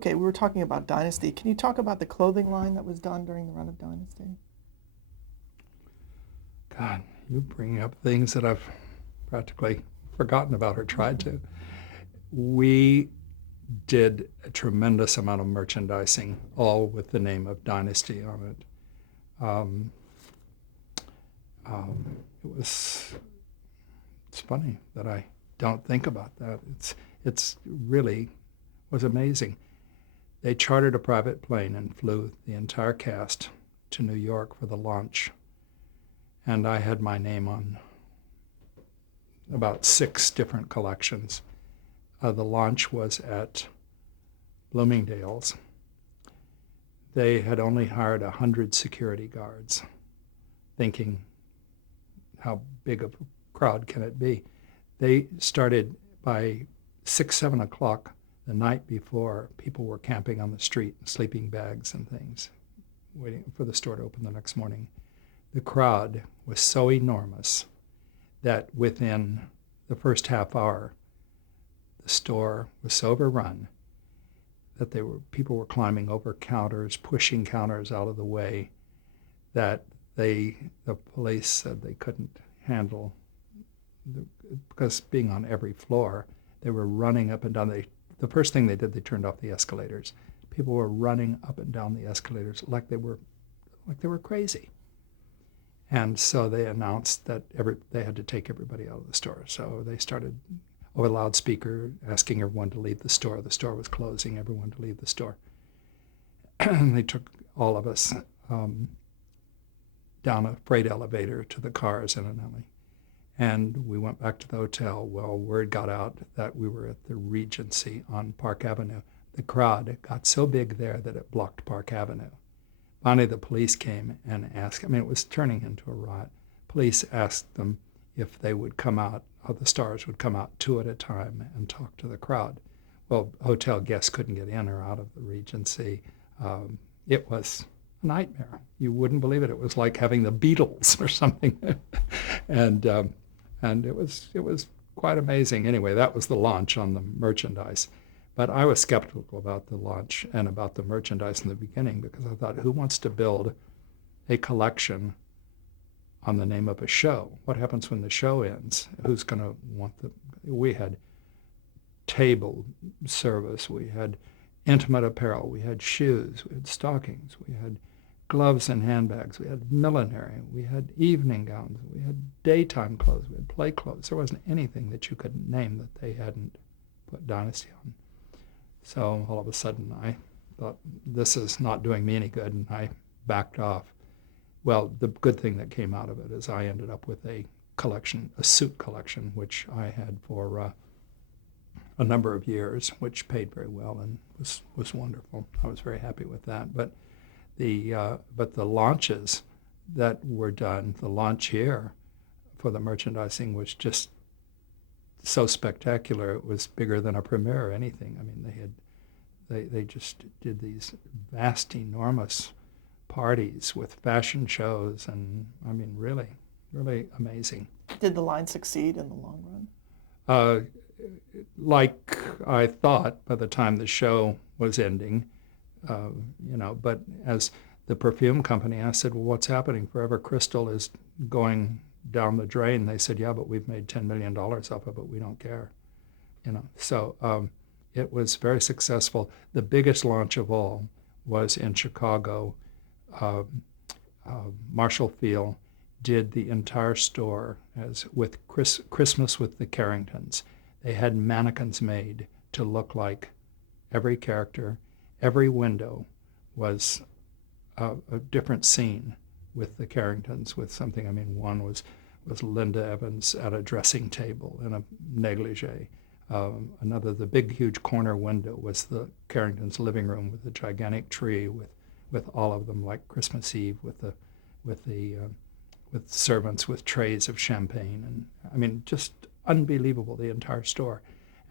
Okay, we were talking about Dynasty. Can you talk about the clothing line that was done during the run of Dynasty? God, you bring up things that I've practically forgotten about or tried to. We did a tremendous amount of merchandising, all with the name of Dynasty on it. Um, it was. It's funny that I don't think about that. It's really was amazing. They chartered a private plane and flew the entire cast to New York for the launch, and I had my name on about 6 different collections. The launch was at Bloomingdale's. They had only hired 100 security guards, thinking, how big of a crowd can it be? They started by 6, 7 o'clock the night before. People were camping on the street, sleeping bags and things, waiting for the store to open the next morning. The crowd was so enormous that within the first half hour, the store was so overrun that people were climbing over counters, pushing counters out of the way, that the police said they couldn't handle because being on every floor, they were running up and down. The first thing they did, they turned off the escalators. People were running up and down the escalators like they were crazy. And so they announced that they had to take everybody out of the store. So they started over a loudspeaker asking everyone to leave the store. The store was closing, everyone to leave the store. They took all of us down a freight elevator to the cars in an alley. And we went back to the hotel. Well, word got out that we were at the Regency on Park Avenue. The crowd got so big there that it blocked Park Avenue. Finally, the police came and asked, it was turning into a riot. Police asked them if they would come out, or the stars would come out 2 at a time and talk to the crowd. Well, hotel guests couldn't get in or out of the Regency. It was a nightmare. You wouldn't believe it. It was like having the Beatles or something. and it was quite amazing. Anyway, that was the launch on the merchandise. But I was skeptical about the launch and about the merchandise in the beginning because I thought, who wants to build a collection on the name of a show? What happens when the show ends? Who's going to want we had table service, we had intimate apparel, we had shoes, we had stockings, we had gloves and handbags, we had millinery, we had evening gowns, we had daytime clothes, we had play clothes. There wasn't anything that you could name that they hadn't put Dynasty on. So all of a sudden I thought, this is not doing me any good, and I backed off. Well, the good thing that came out of it is I ended up with a collection, a suit collection, which I had for a number of years, which paid very well and was wonderful. I was very happy with that. But the launches that were done, the launch here for the merchandising was just so spectacular. It was bigger than a premiere or anything. They just did these vast, enormous parties with fashion shows, and really, really amazing. Did the line succeed in the long run? Like I thought by the time the show was ending, but as the perfume company, I said, well, what's happening? Forever Crystal is going down the drain. They said, yeah, but we've made $10 million off of it. We don't care. So it was very successful. The biggest launch of all was in Chicago. Marshall Field did the entire store as with Christmas with the Carringtons. They had mannequins made to look like every character. Every window was a different scene with the Carringtons, with something. One was Linda Evans at a dressing table in a negligee. Another, the big, huge corner window, was the Carringtons' living room with a gigantic tree with all of them like Christmas Eve with servants with trays of champagne, and just unbelievable, the entire store.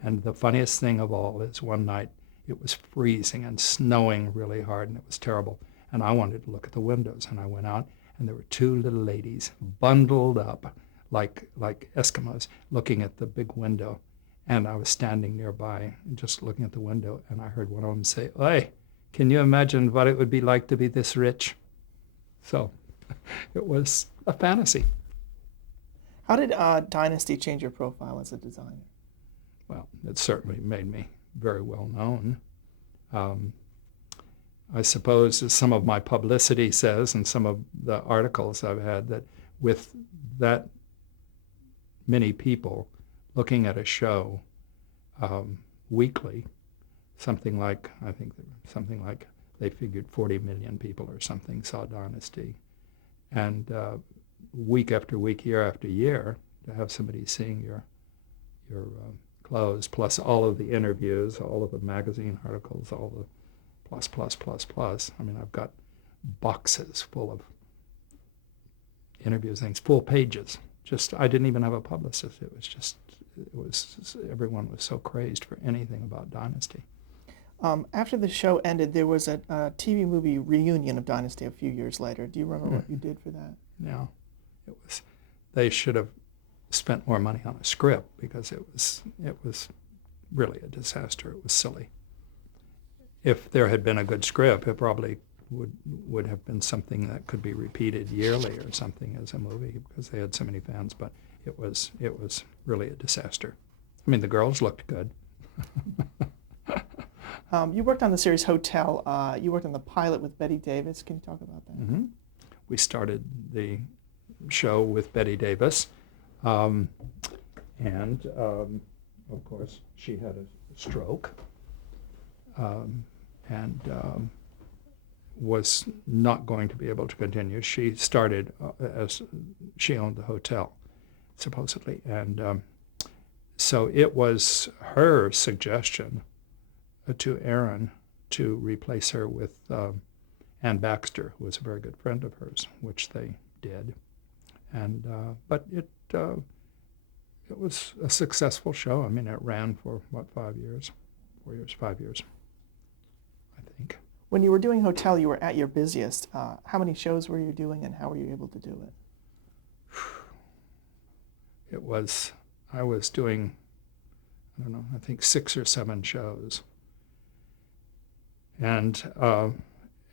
And the funniest thing of all is one night it was freezing and snowing really hard, and it was terrible. And I wanted to look at the windows, and I went out, and there were 2 little ladies bundled up like Eskimos looking at the big window. And I was standing nearby, just looking at the window, and I heard one of them say, "Oi, can you imagine what it would be like to be this rich?" So it was a fantasy. How did Dynasty change your profile as a designer? Well, it certainly made me very well known. Um, I suppose, as some of my publicity says, and some of the articles I've had, that with that many people looking at a show weekly, something like, I think something like they figured 40 million people or something saw Dynasty. And week after week, year after year, to have somebody seeing your clothes, plus all of the interviews, all of the magazine articles, all the plus. I mean, I've got boxes full of interviews, things, full pages. Just, I didn't even have a publicist. Everyone was so crazed for anything about Dynasty. After the show ended, there was a TV movie reunion of Dynasty a few years later. Do you remember what you did for that? Yeah, they should have spent more money on a script, because it was really a disaster. It was silly. If there had been a good script, it probably would have been something that could be repeated yearly or something as a movie, because they had so many fans. But it was really a disaster. I mean, the girls looked good. You worked on the series Hotel. You worked on the pilot with Betty Davis. Can you talk about that? Mm-hmm. We started the show with Betty Davis, and of course she had a stroke, and was not going to be able to continue. She started as she owned the hotel, supposedly, and so it was her suggestion to Aaron to replace her with Ann Baxter, who was a very good friend of hers, which they did. And but it was a successful show. I mean, it ran for, 5 years? 4 years, 5 years, I think. When you were doing Hotel, you were at your busiest. How many shows were you doing, and how were you able to do it? I was doing, I don't know, I think 6 or 7 shows. And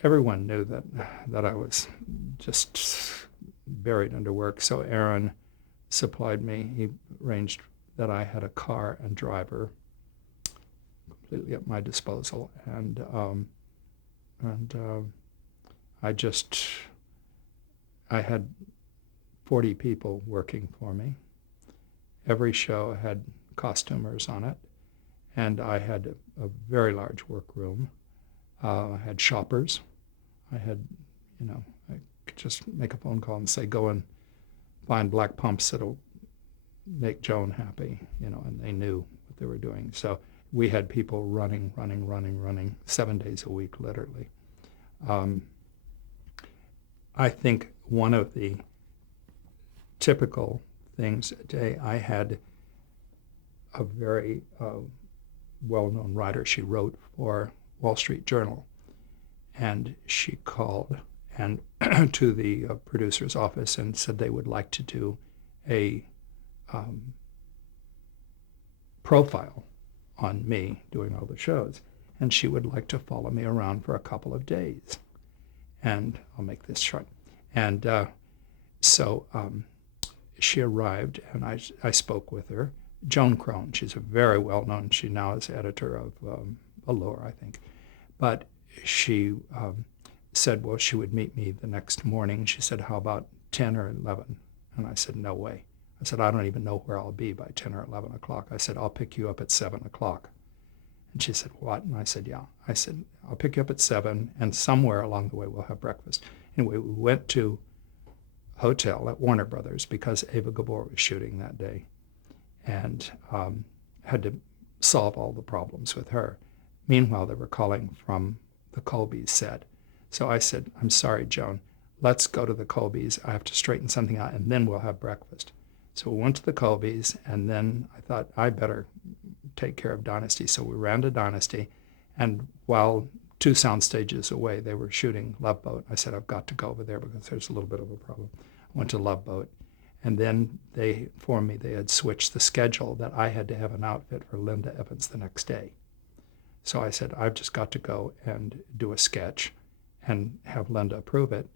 everyone knew that I was just buried under work. So Aaron supplied me. He arranged that I had a car and driver completely at my disposal, and I had 40 people working for me. Every show had costumers on it, and I had a very large workroom. I had shoppers. I had, I could just make a phone call and say, go and find black pumps that'll make Joan happy, and they knew what they were doing. So we had people running 7 days a week, literally. I think one of the typical things today, I had a very well-known writer. She wrote for Wall Street Journal, and she called and to the producer's office and said they would like to do a profile on me doing all the shows, and she would like to follow me around for a couple of days. And I'll make this short. And so she arrived, and I spoke with her. Joan Crone, she's a very well-known, she now is editor of Allure, I think. But she said, well, she would meet me the next morning. She said, how about 10 or 11? And I said, no way. I said, I don't even know where I'll be by 10 or 11 o'clock. I said, I'll pick you up at 7 o'clock. And she said, what? And I said, yeah. I said, I'll pick you up at 7, and somewhere along the way we'll have breakfast. Anyway, we went to a hotel at Warner Brothers because Ava Gabor was shooting that day, and had to solve all the problems with her. Meanwhile, they were calling from the Colbys set. So I said, I'm sorry, Joan, let's go to the Colbys. I have to straighten something out, and then we'll have breakfast. So we went to the Colbys, and then I thought, I better take care of Dynasty. So we ran to Dynasty, and while 2 sound stages away, they were shooting Love Boat. I said, I've got to go over there because there's a little bit of a problem. I went to Love Boat, And then they informed me they had switched the schedule, that I had to have an outfit for Linda Evans the next day. So I said, I've just got to go and do a sketch and have Linda approve it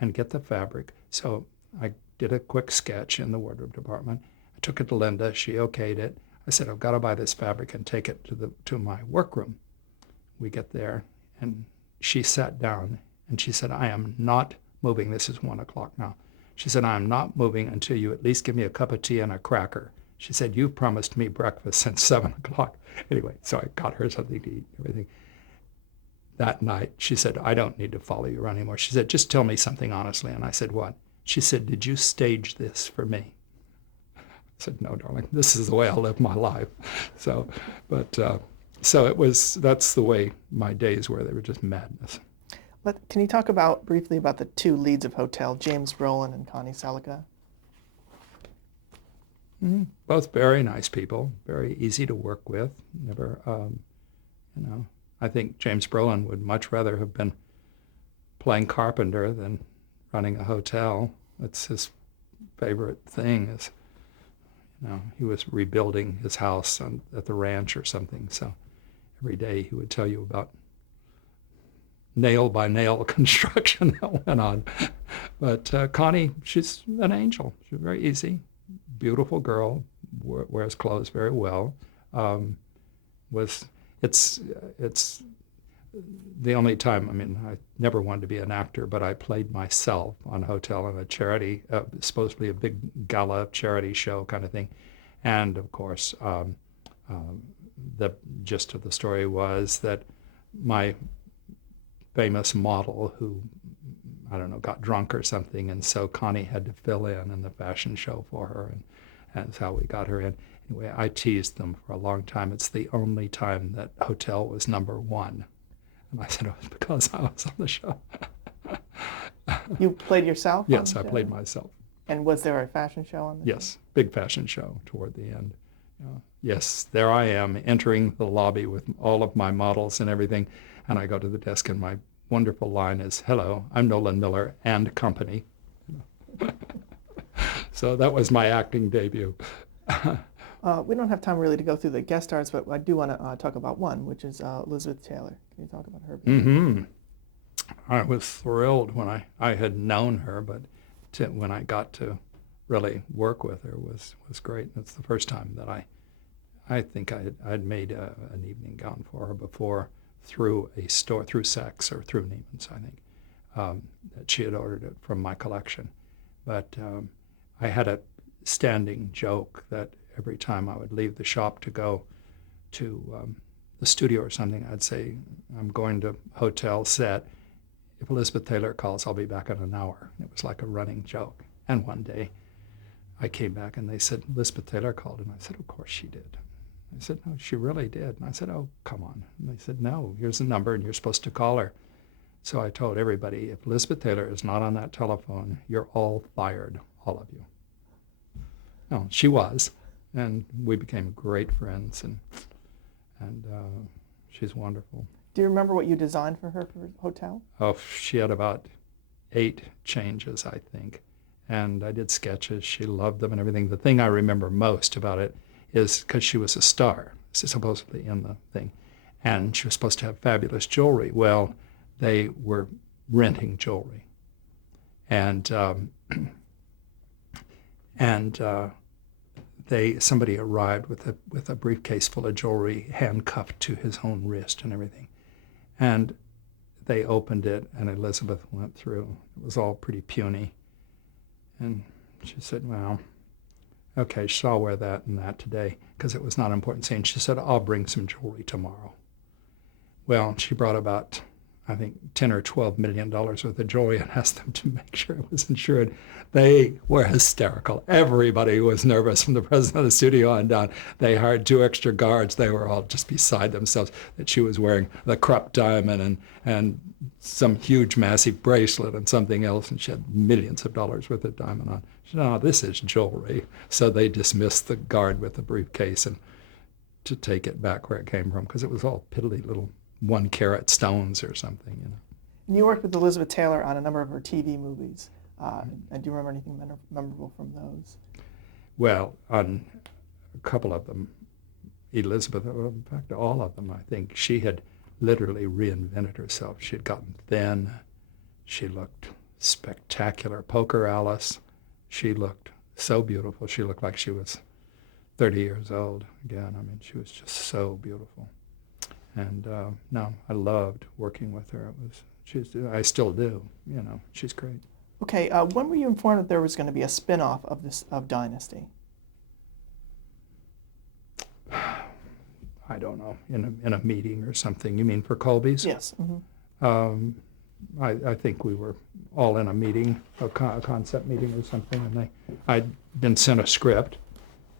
and get the fabric. So I did a quick sketch in the wardrobe department. I took it to Linda. She okayed it. I said, I've got to buy this fabric and take it to my workroom. We get there, and she sat down, and she said, I am not moving. This is 1 o'clock now. She said, I am not moving until you at least give me a cup of tea and a cracker. She said, you promised me breakfast since 7 o'clock. Anyway, so I got her something to eat and everything. That night, she said, I don't need to follow you around anymore. She said, just tell me something honestly. And I said, what? She said, did you stage this for me? I said, no, darling, this is the way I live my life. So that's the way my days were. They were just madness. Can you talk briefly about the two leads of Hotel, James Brolin and Connie Salica? Both very nice people, very easy to work with. Never, I think James Brolin would much rather have been playing carpenter than running a hotel. That's his favorite thing. Is, he was rebuilding his house at the ranch or something. So every day he would tell you about nail by nail construction that went on. But Connie, she's an angel. She's very easy. Beautiful girl, wears clothes very well. It's the only time. I mean, I never wanted to be an actor, but I played myself on Hotel in a charity, supposedly a big gala charity show kind of thing, and of course, the gist of the story was that my famous model, who I don't know, got drunk or something, and so Connie had to fill in the fashion show for her, and that's how we got her in. Anyway, I teased them for a long time. It's the only time that Hotel was #1. And I said it was because I was on the show. You played yourself? Yes, I played myself. And was there a fashion show on the show? Yes, big fashion show toward the end. Yes, there I am entering the lobby with all of my models and everything, and I go to the desk and my wonderful line is, hello, I'm Nolan Miller and company. So that was my acting debut. We don't have time really to go through the guest stars, but I do want to talk about one, which is Elizabeth Taylor. Can you talk about her? Mm-hmm. I was thrilled when I had known her, but when I got to really work with her was great. It's the first time that I think I'd made an evening gown for her before through a store, through Saks or through Neiman's, I think, that she had ordered it from my collection. But I had a standing joke that every time I would leave the shop to go to the studio or something, I'd say, I'm going to hotel set. If Elizabeth Taylor calls, I'll be back in an hour. It was like a running joke. And one day I came back and they said, Elizabeth Taylor called. And I said, of course she did. I said, no, she really did. And I said, oh, come on. And they said, no, here's the number and you're supposed to call her. So I told everybody, if Elizabeth Taylor is not on that telephone, you're all fired, all of you. No, she was. And we became great friends, and she's wonderful. Do you remember what you designed for her for Hotel? Oh, she had about 8 changes, I think. And I did sketches. She loved them and everything. The thing I remember most about it is because she was a star, supposedly in the thing. And she was supposed to have fabulous jewelry. Well, they were renting jewelry. And somebody arrived with a briefcase full of jewelry handcuffed to his own wrist and everything. And they opened it, and Elizabeth went through. It was all pretty puny. And she said, well, okay, I'll wear that and that today, because it was not important saying. She said, I'll bring some jewelry tomorrow. Well, she brought about, I think, $10 or $12 million worth of jewelry and asked them to make sure it was insured. They were hysterical. Everybody was nervous, from the president of the studio on down. They hired 2 extra guards. They were all just beside themselves that she was wearing the Krupp diamond and some huge, massive bracelet and something else, and she had millions of dollars worth of diamond on. She said, oh, this is jewelry. So they dismissed the guard with the briefcase and to take it back where it came from, because it was all piddly little 1-carat stones or something, you know. And you worked with Elizabeth Taylor on a number of her TV movies. And do you remember anything memorable from those? Well, on a couple of them, Elizabeth, in fact, all of them, I think, she had literally reinvented herself. She had gotten thin. She looked spectacular. Poker Alice, she looked so beautiful. She looked like she was 30 years old again. I mean, she was just so beautiful. And no, I loved working with her. I still do. You know, she's great. Okay, when were you informed that there was going to be a spin-off of Dynasty? I don't know, in a meeting or something. You mean for Colby's? Yes. I think we were all in a meeting, a concept meeting or something, and I'd been sent a script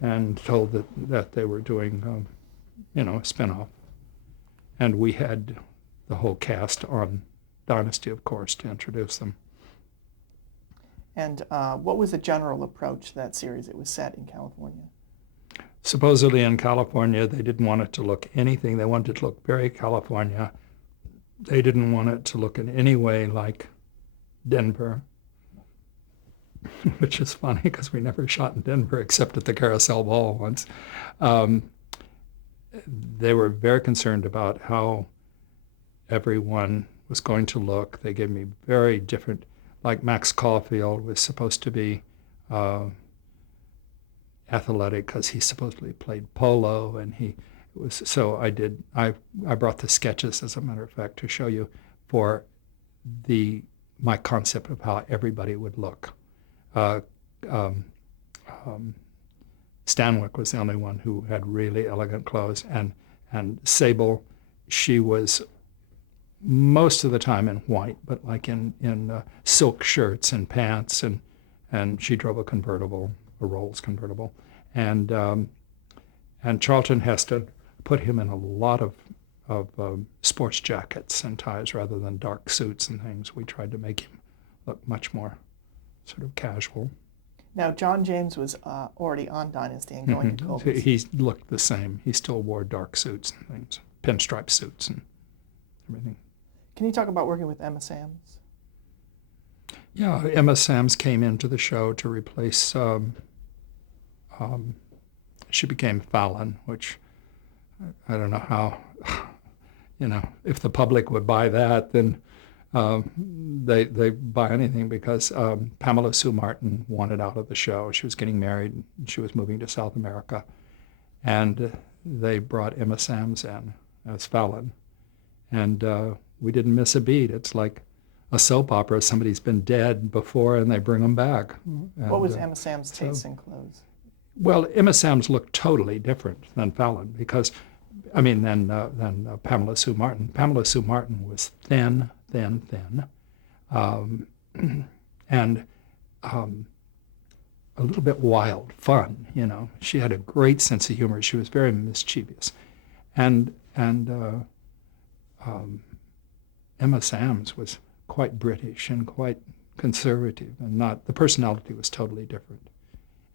and told that they were doing, a spinoff. And we had the whole cast on Dynasty, of course, to introduce them. And what was the general approach to that series? It was set in California. Supposedly in California, they didn't want it to look anything. They wanted it to look very California. They didn't want it to look in any way like Denver, which is funny because we never shot in Denver except at the Carousel Ball once. They were very concerned about how everyone was going to look. They gave me very different, like Max Caulfield was supposed to be athletic because he supposedly played polo, and I brought the sketches, as a matter of fact, to show you for my concept of how everybody would look. Stanwyck was the only one who had really elegant clothes, and Sable, she was most of the time in white, but like in silk shirts and pants, and she drove a convertible, a Rolls convertible, and Charlton Heston put him in a lot of sports jackets and ties rather than dark suits and things. We tried to make him look much more sort of casual. Now, John James was already on Dynasty and going to Colby's. He looked the same. He still wore dark suits and things, pinstripe suits and everything. Can you talk about working with Emma Samms? Yeah, Emma Samms came into the show to replace, she became Fallon, which I don't know how, if the public would buy that, then they buy anything, because Pamela Sue Martin wanted out of the show. She was getting married, and she was moving to South America, and they brought Emma Samms in as Fallon, and we didn't miss a beat. It's like a soap opera. Somebody's been dead before, and they bring them back. And, what was Emma Samms' taste in clothes? Well, Emma Samms looked totally different than Fallon, than Pamela Sue Martin. Pamela Sue Martin was thin, and a little bit wild, fun. She had a great sense of humor. She was very mischievous, and Emma Samms was quite British and quite conservative, and the personality was totally different.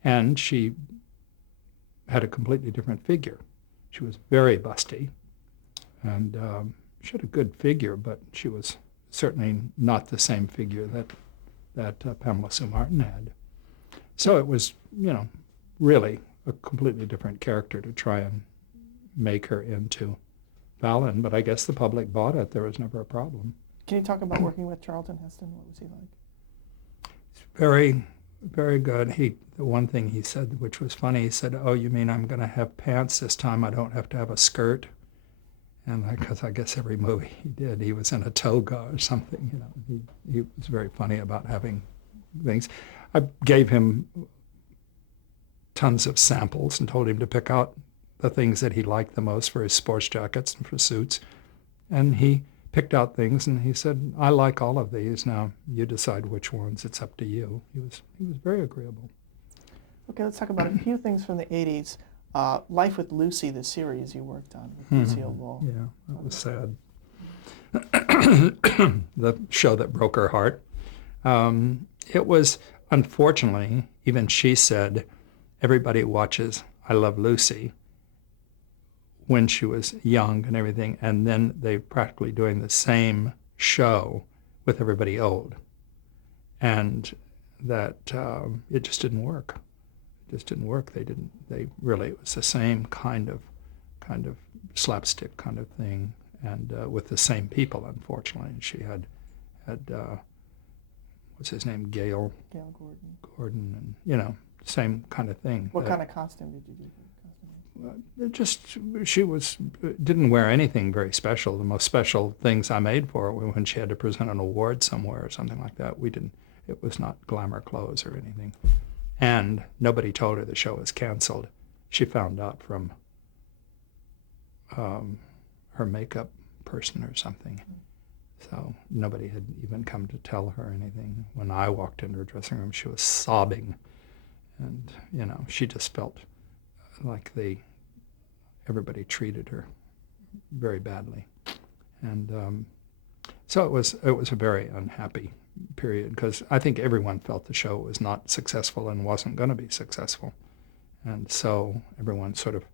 And she had a completely different figure. She was very busty, and she had a good figure, but she was certainly not the same figure that Pamela Sue Martin had. So it was, really a completely different character to try and make her into Fallon, but I guess the public bought it. There was never a problem. Can you talk about working with Charlton Heston? What was he like? Very, very good. The one thing he said, which was funny, he said, "Oh, you mean I'm going to have pants this time? I don't have to have a skirt?" And because I guess every movie he did, he was in a toga or something. He was very funny about having things. I gave him tons of samples and told him to pick out the things that he liked the most for his sports jackets and for suits. And he picked out things, and he said, "I like all of these. Now you decide which ones. It's up to you." He was very agreeable. Okay, let's talk about a few things from the 80s. Life with Lucy, the series you worked on with Lucille Ball. Yeah, that was sad. The show that broke her heart. It was, unfortunately, even she said, everybody watches I Love Lucy when she was young and everything, and then they're practically doing the same show with everybody old. And that it just didn't work. It just didn't work. They really, it was the same kind of slapstick kind of thing, and with the same people, unfortunately. And she had what's his name, Gail Gail Gordon. Gordon, and same kind of thing. What kind of costume did you do for the costume? She didn't wear anything very special. The most special things I made for her were when she had to present an award somewhere or something like that. It was not glamour clothes or anything. And nobody told her the show was canceled. She found out from her makeup person or something. So nobody had even come to tell her anything. When I walked into her dressing room, she was sobbing. And, she just felt like everybody treated her very badly. And so it was a very unhappy period, because I think everyone felt the show was not successful and wasn't going to be successful. And so everyone sort of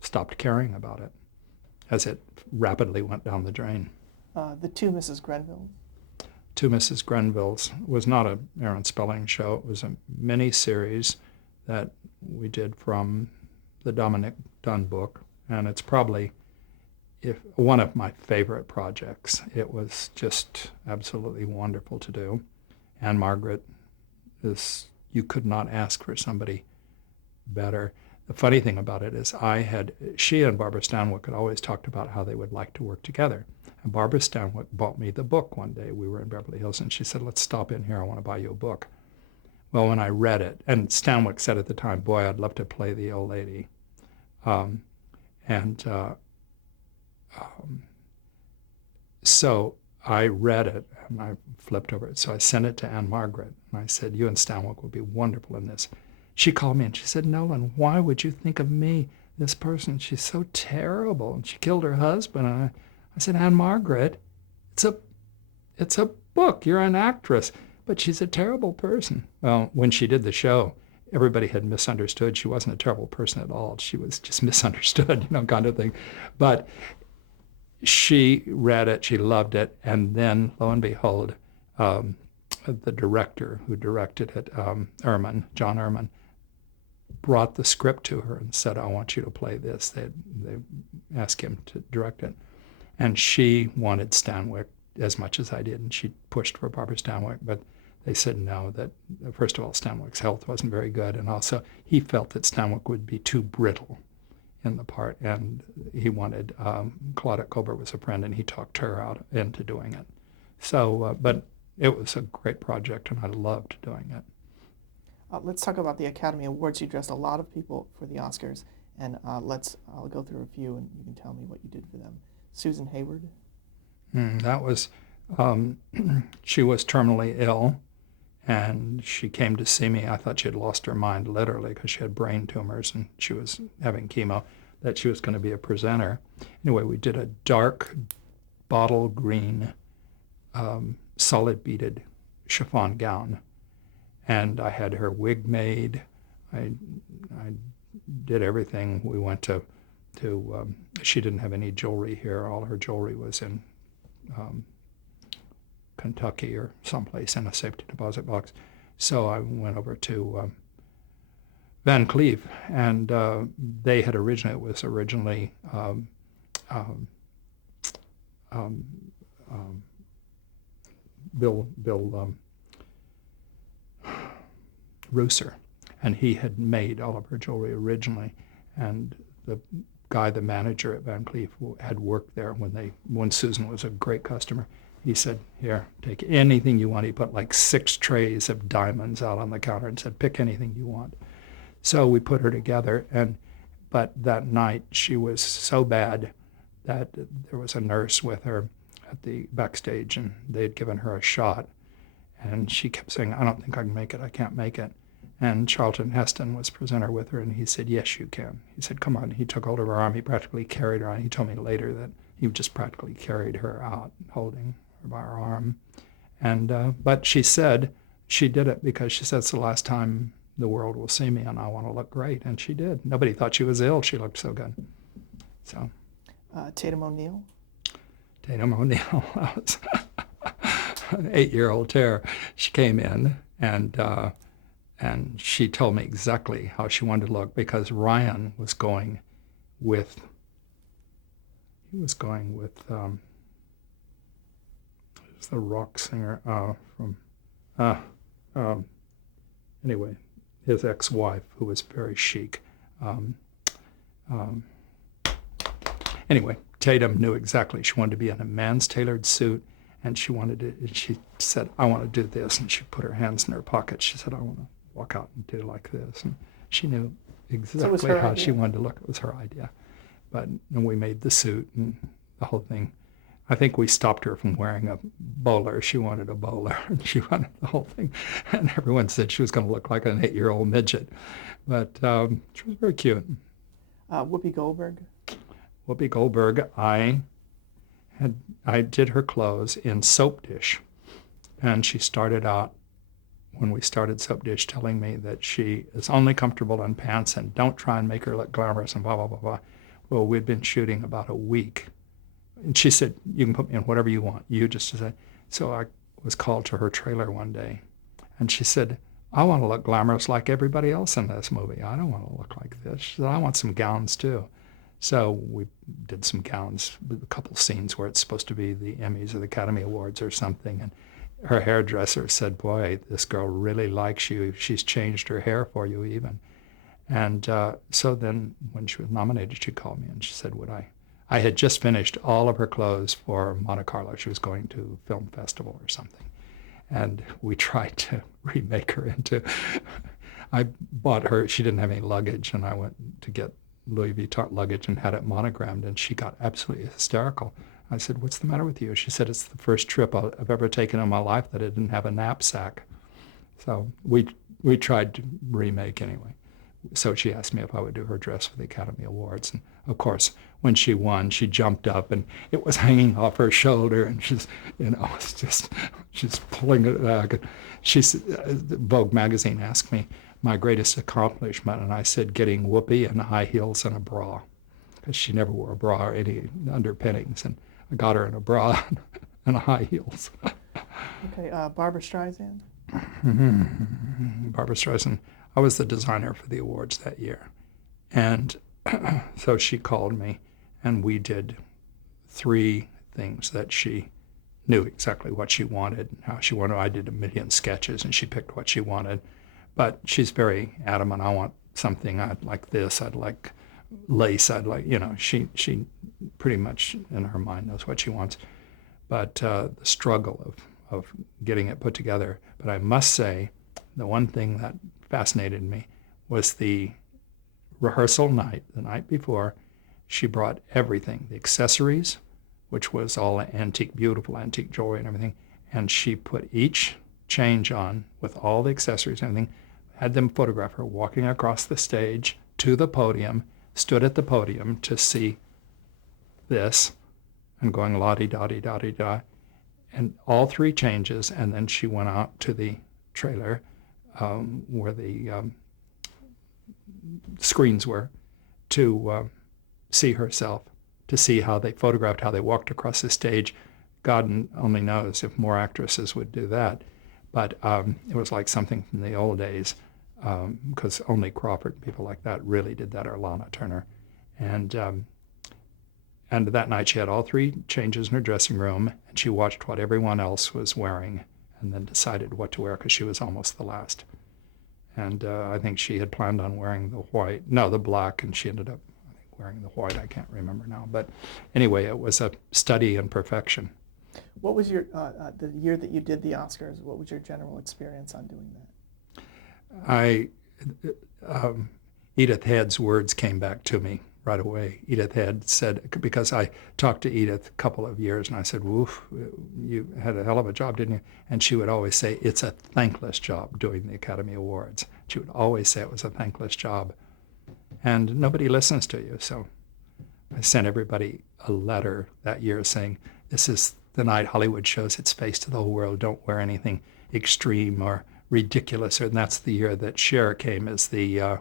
stopped caring about it as it rapidly went down the drain. The Two Mrs. Grenvilles. Two Mrs. Grenvilles was not a Aaron Spelling show. It was a mini-series that we did from the Dominic Dunn book, and it's probably one of my favorite projects. It was just absolutely wonderful to do. Anne Margaret you could not ask for somebody better. The funny thing about it is she and Barbara Stanwyck had always talked about how they would like to work together. And Barbara Stanwyck bought me the book one day. We were in Beverly Hills, and she said, "Let's stop in here. I want to buy you a book." Well, when I read it, and Stanwyck said at the time, "Boy, I'd love to play the old lady." So I read it, and I flipped over it. So I sent it to Anne Margaret, and I said, "You and Stanwyck will be wonderful in this." She called me and she said, "Nolan, why would you think of me? This person, she's so terrible, and she killed her husband." And I said, "Anne Margaret, it's a book. You're an actress, but she's a terrible person." Well, when she did the show, everybody had misunderstood. She wasn't a terrible person at all. She was just misunderstood, kind of thing. But she read it, she loved it, and then, lo and behold, the director who directed it, John Ehrman, brought the script to her and said, "I want you to play this." They asked him to direct it. And she wanted Stanwyck as much as I did, and she pushed for Barbara Stanwyck, but they said no, that first of all, Stanwyck's health wasn't very good, and also he felt that Stanwyck would be too brittle in the part, and he wanted, Claudette Colbert was a friend, and he talked her out into doing it. So, but it was a great project, and I loved doing it. Let's talk about the Academy Awards. You dressed a lot of people for the Oscars, and I'll go through a few, and you can tell me what you did for them. Susan Hayward. That was, she was terminally ill, and she came to see me. I thought she had lost her mind, literally, because she had brain tumors, and she was having chemo, that she was going to be a presenter. Anyway, we did a dark bottle green, solid beaded chiffon gown, and I had her wig made. I did everything. We went to she didn't have any jewelry here. All her jewelry was in Kentucky or someplace in a safety deposit box. So I went over to Van Cleef, and they had it was originally Bill Rooser, and he had made all of her jewelry originally, and the manager at Van Cleef, had worked there when Susan was a great customer. He said, "Here, take anything you want." He put like 6 trays of diamonds out on the counter and said, "Pick anything you want." So we put her together, but that night she was so bad that there was a nurse with her at the backstage, and they had given her a shot, and she kept saying, "I don't think I can make it. I can't make it." And Charlton Heston was presenter with her, and he said, "Yes, you can." He said, "Come on." He took hold of her arm. He practically carried her on. He told me later that he just practically carried her out, holding her by her arm. And but she said she did it because she said, "It's the last time the world will see me, and I want to look great." And she did. Nobody thought she was ill. She looked so good. So. Tatum O'Neal. Tatum O'Neal was an 8-year-old terror. She came in, and she told me exactly how she wanted to look because Ryan was going with who's the rock singer from um, anyway, his ex-wife, who was very chic. Um, um, anyway, Tatum knew exactly. She wanted to be in a man's tailored suit, and she said, I want to do this. And she put her hands in her pockets. She said, I want to walk out and do like this. And she knew exactly how she wanted to look. It was her idea. And we made the suit and the whole thing. I think we stopped her from wearing a bowler. She wanted a bowler, and she wanted the whole thing. And everyone said she was going to look like an 8-year-old midget. But she was very cute. Whoopi Goldberg? Whoopi Goldberg, I did her clothes in Soap Dish. And she started out, when we started Soap Dish, telling me that she is only comfortable in pants and don't try and make her look glamorous and blah, blah, blah, blah. Well, we'd been shooting about a week. And she said, you can put me in whatever you want. You just decide. So I was called to her trailer one day. And she said, I want to look glamorous like everybody else in this movie. I don't want to look like this. She said, I want some gowns too. So we did some gowns, a couple scenes where it's supposed to be the Emmys or the Academy Awards or something. And her hairdresser said, boy, this girl really likes you. She's changed her hair for you even. And so then when she was nominated, she called me and she said, would I had just finished all of her clothes for Monte Carlo. She was going to film festival or something. And we tried to remake her into, I bought her, she didn't have any luggage, and I went to get Louis Vuitton luggage and had it monogrammed, and she got absolutely hysterical. I said, what's the matter with you? She said, it's the first trip I've ever taken in my life that I didn't have a knapsack. So we tried to remake anyway. So she asked me if I would do her dress for the Academy Awards. And of course, when she won, she jumped up and it was hanging off her shoulder, and she's pulling it back. Vogue magazine asked me my greatest accomplishment, and I said getting Whoopi in high heels and a bra, because she never wore a bra or any underpinnings, and I got her in a bra and high heels. Okay, Barbra Streisand? Barbra Streisand. I was the designer for the awards that year. And so she called me, and we did 3 things that she knew exactly what she wanted and how she wanted. I did a million sketches, and she picked what she wanted. But she's very adamant. I want something. I'd like this. I'd like lace. I'd like, she pretty much in her mind knows what she wants. But the struggle of getting it put together. But I must say, the one thing that fascinated me was the rehearsal night, the night before. She brought everything, the accessories, which was all antique, beautiful antique jewelry and everything, and she put each change on with all the accessories and everything, had them photograph her walking across the stage to the podium, stood at the podium to see this, and going la-di-da-di-da-di-da, and all 3 changes, and then she went out to the trailer where the screens were to see herself, to see how they photographed, how they walked across the stage. God only knows if more actresses would do that. But it was like something from the old days, because only Crawford and people like that really did that, or Lana Turner. And that night she had all 3 changes in her dressing room, and she watched what everyone else was wearing and then decided what to wear, because she was almost the last. And I think she had planned on wearing the black, and she ended up wearing the white. I can't remember now. But anyway, it was a study in perfection. What was your, the year that you did the Oscars, what was your general experience on doing that? Edith Head's words came back to me right away. Edith Head said, because I talked to Edith a couple of years, and I said, woof, you had a hell of a job, didn't you? And she would always say, it's a thankless job doing the Academy Awards. She would always say it was a thankless job. And nobody listens to you. So I sent everybody a letter that year saying, this is the night Hollywood shows its face to the whole world. Don't wear anything extreme or ridiculous. And that's the year that Cher came as the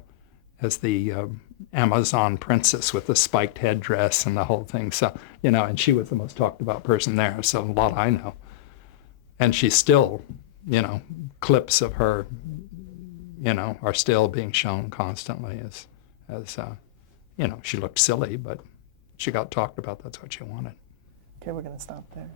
Amazon princess with the spiked headdress and the whole thing. So, and she was the most talked about person there. So a lot I know. And she's still you know, clips of her, you know, are still being shown constantly as you know, she looked silly, but she got talked about. That's what she wanted. Okay, we're going to stop there.